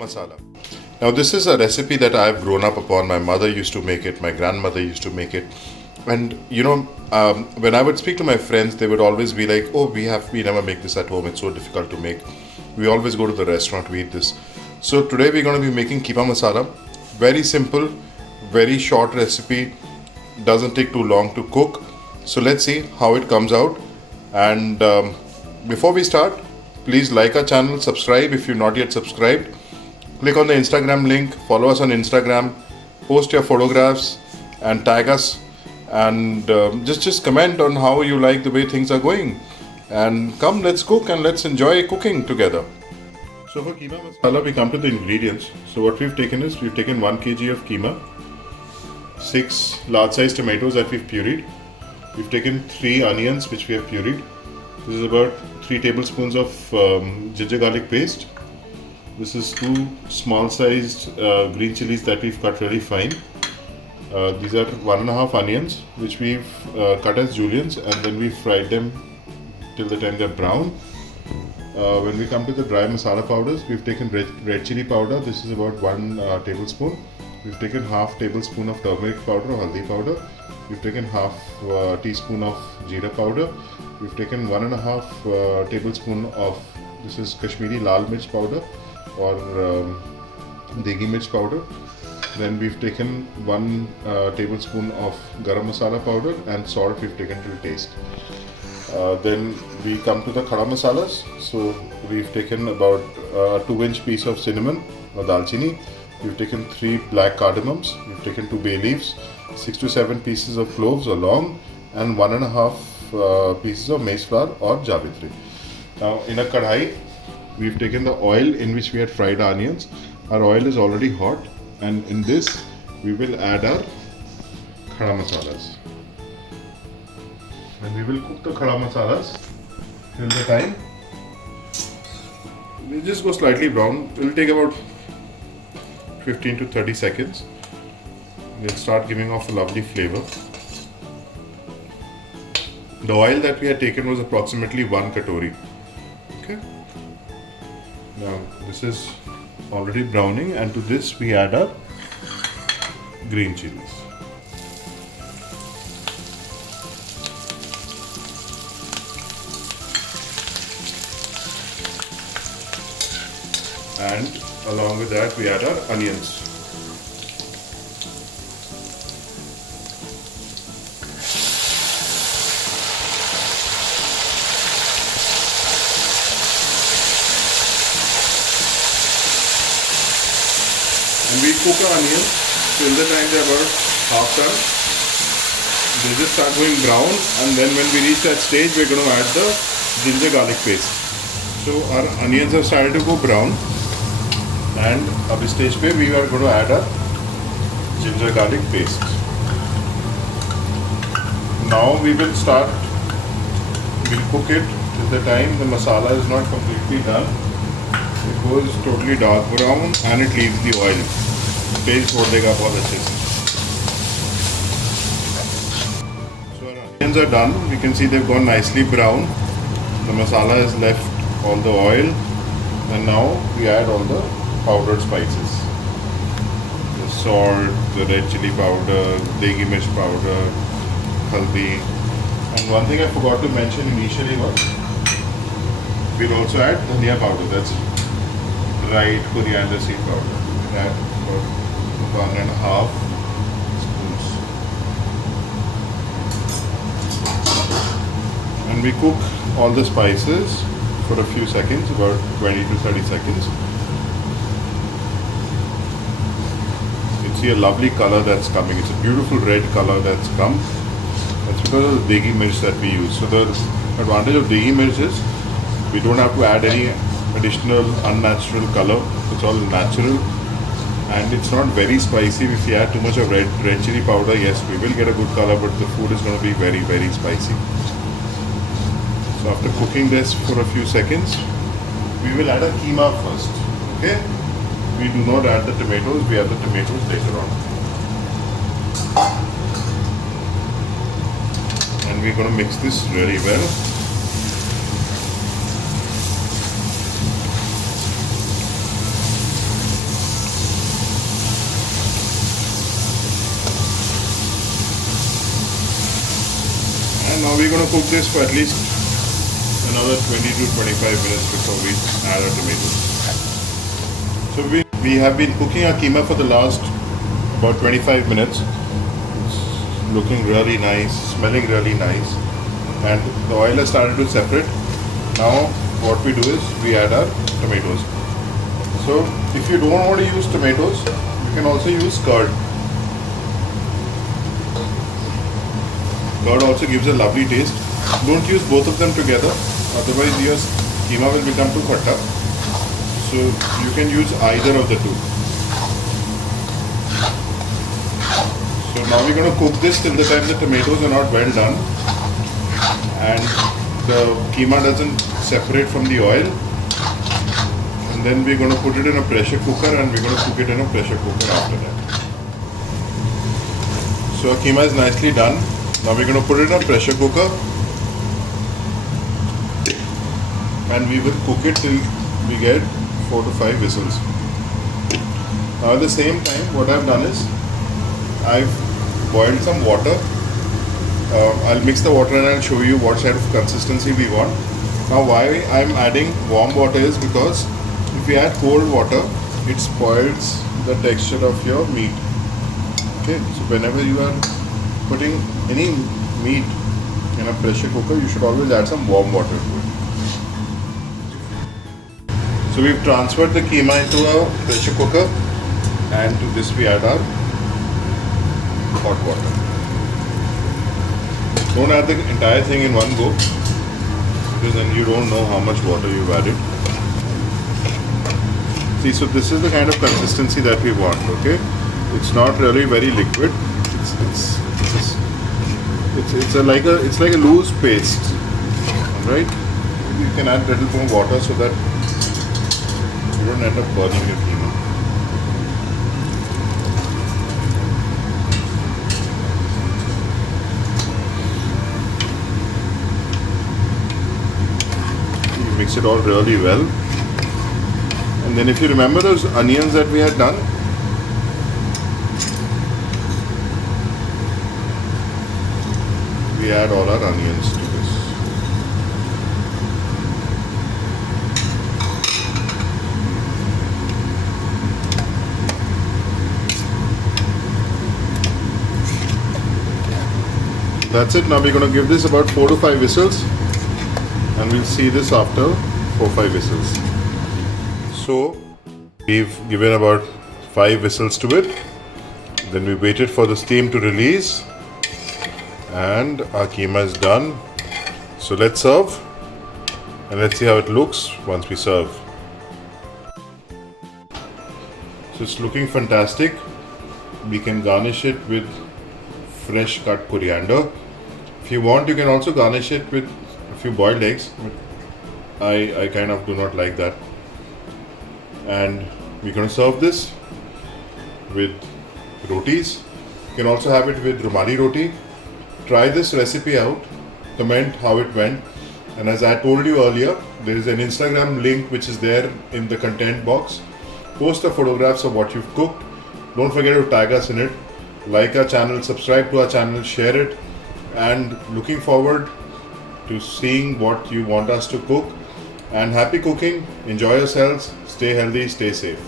masala. Now this is a recipe that I've grown up upon. My mother used to make it, my grandmother used to make it. And when I would speak to my friends, they would always be like, oh, we never make this at home, it's so difficult to make. We always go to the restaurant, we eat this. So today we're going to be making keema masala. Very simple, very short recipe, doesn't take too long to cook. So let's see how it comes out. And before we start, please like our channel, subscribe if you're not yet subscribed. Click on the Instagram link, follow us on Instagram, post your photographs and tag us, and just comment on how you like the way things are going. And come, let's cook and let's enjoy cooking together. So for keema masala, we come to the ingredients. So what we've taken is, we've taken 1 kg of keema, 6 large sized tomatoes that we've pureed. We've taken 3 onions which we have pureed. This is about 3 tablespoons of ginger garlic paste. This is 2 small sized green chilies that we've cut really fine. These are 1.5 onions which we've cut as juliennes, and then we fried them till the time they're brown. When we come to the dry masala powders, we've taken red chili powder. This is about 1 tablespoon. We've taken half tablespoon of turmeric powder or haldi powder. We've taken half teaspoon of jeera powder. We've taken 1.5 tablespoon of, this is Kashmiri lal mirch powder or degi mirch powder. Then we've taken 1 tablespoon of garam masala powder, and salt we've taken to taste. Then we come to the khada masalas. So we've taken about a 2-inch piece of cinnamon or dalchini. We've taken 3 black cardamoms. We've taken 2 bay leaves, 6 to 7 pieces of cloves or long, and 1.5 pieces of maize flour or javitri. Now in a kadhai, we've taken the oil in which we had fried onions. Our oil is already hot, and in this we will add our khada masalas. And we will cook the khada masalas till the time we just go slightly brown. It will take about 15 to 30 seconds. They'll start giving off a lovely flavor. The oil that we had taken was approximately 1 katori. Okay. Now this is already browning, and to this we add our green chilies. And along with that we add our onions. And we cook our onions till the time they're about half done. They just start going brown, and then when we reach that stage, we're going to add the ginger garlic paste. So our onions have started to go brown, and at this stage we are going to add our ginger garlic paste. Now we will we'll cook it till the time the masala is not completely done. It goes totally dark brown and it leaves the oil. तेल छोड़ देगा बहुत अच्छे से. So our onions are done. You can see they've gone nicely brown. The masala has left all the oil, and now we add all the powdered spices. The salt, the red chili powder, degi mirch powder, haldi. And one thing I forgot to mention initially was we'll also add dhania powder. That's dried coriander seed powder. We'll add about 1.5 spoons. And we cook all the spices for a few seconds, about 20 to 30 seconds. You see a lovely color that's coming. It's a beautiful red color that's come. That's because of the degi mirch that we use. So the advantage of degi mirch is we don't have to add any additional unnatural color. It's all natural, and it's not very spicy. If you add too much of red chili powder, yes, we will get a good color, but the food is going to be very, very spicy. So after cooking this for a few seconds, we will add a keema first. Okay? We do not add the tomatoes, we add the tomatoes later on. And we're going to mix this really well. we're going to cook this for at least another 20 to 25 minutes before we add our tomatoes. So we have been cooking our keema for the last about 25 minutes. It's looking really nice, smelling really nice, and the oil has started to separate. Now what we do is we add our tomatoes. So if you don't want to use tomatoes, you can also use curd. Curd also gives a lovely taste. Don't use both of them together, otherwise your keema will become too khatta. So you can use either of the two. So now we're going to cook this till the time the tomatoes are not well done and the keema doesn't separate from the oil. And then we're going to put it in a pressure cooker and we're going to cook it in a pressure cooker after that. So our keema is nicely done. Now we're going to put it in a pressure cooker and we will cook it till we get 4 to 5 whistles. Now at the same time, what I've done is I've boiled some water. I'll mix the water and I'll show you what sort of consistency we want. Now why I'm adding warm water is because if we add cold water, it spoils the texture of your meat. Okay, so whenever you are putting any meat in a pressure cooker, you should always add some warm water to it. So we've transferred the keema into a pressure cooker and to this we add our hot water. Don't add the entire thing in one go because then you don't know how much water you've added. See, so this is the kind of consistency that we want, okay? It's not really very liquid. It's like a loose paste, right? You can add a little more water so that you don't end up burning your keema. You mix it all really well. And then if you remember those onions that we had done, we add all our onions to this. That's it. Now we're going to give this about 4 to 5 whistles and we'll see this after 4 or 5 whistles. So we've given about 5 whistles to it. Then we waited for the steam to release and our keema is done. So let's serve and let's see how it looks once we serve. So it's looking fantastic. We can garnish it with fresh cut coriander. If you want, you can also garnish it with a few boiled eggs, but I kind of do not like that. And we're going to serve this with rotis. You can also have it with rumali roti. Try this recipe out, comment how it went, and as I told you earlier, there is an Instagram link which is there in the content box. Post the photographs of what you've cooked. Don't forget to tag us in it. Like our channel, subscribe to our channel, share it, and looking forward to seeing what you want us to cook. And happy cooking, enjoy yourselves, stay healthy, stay safe.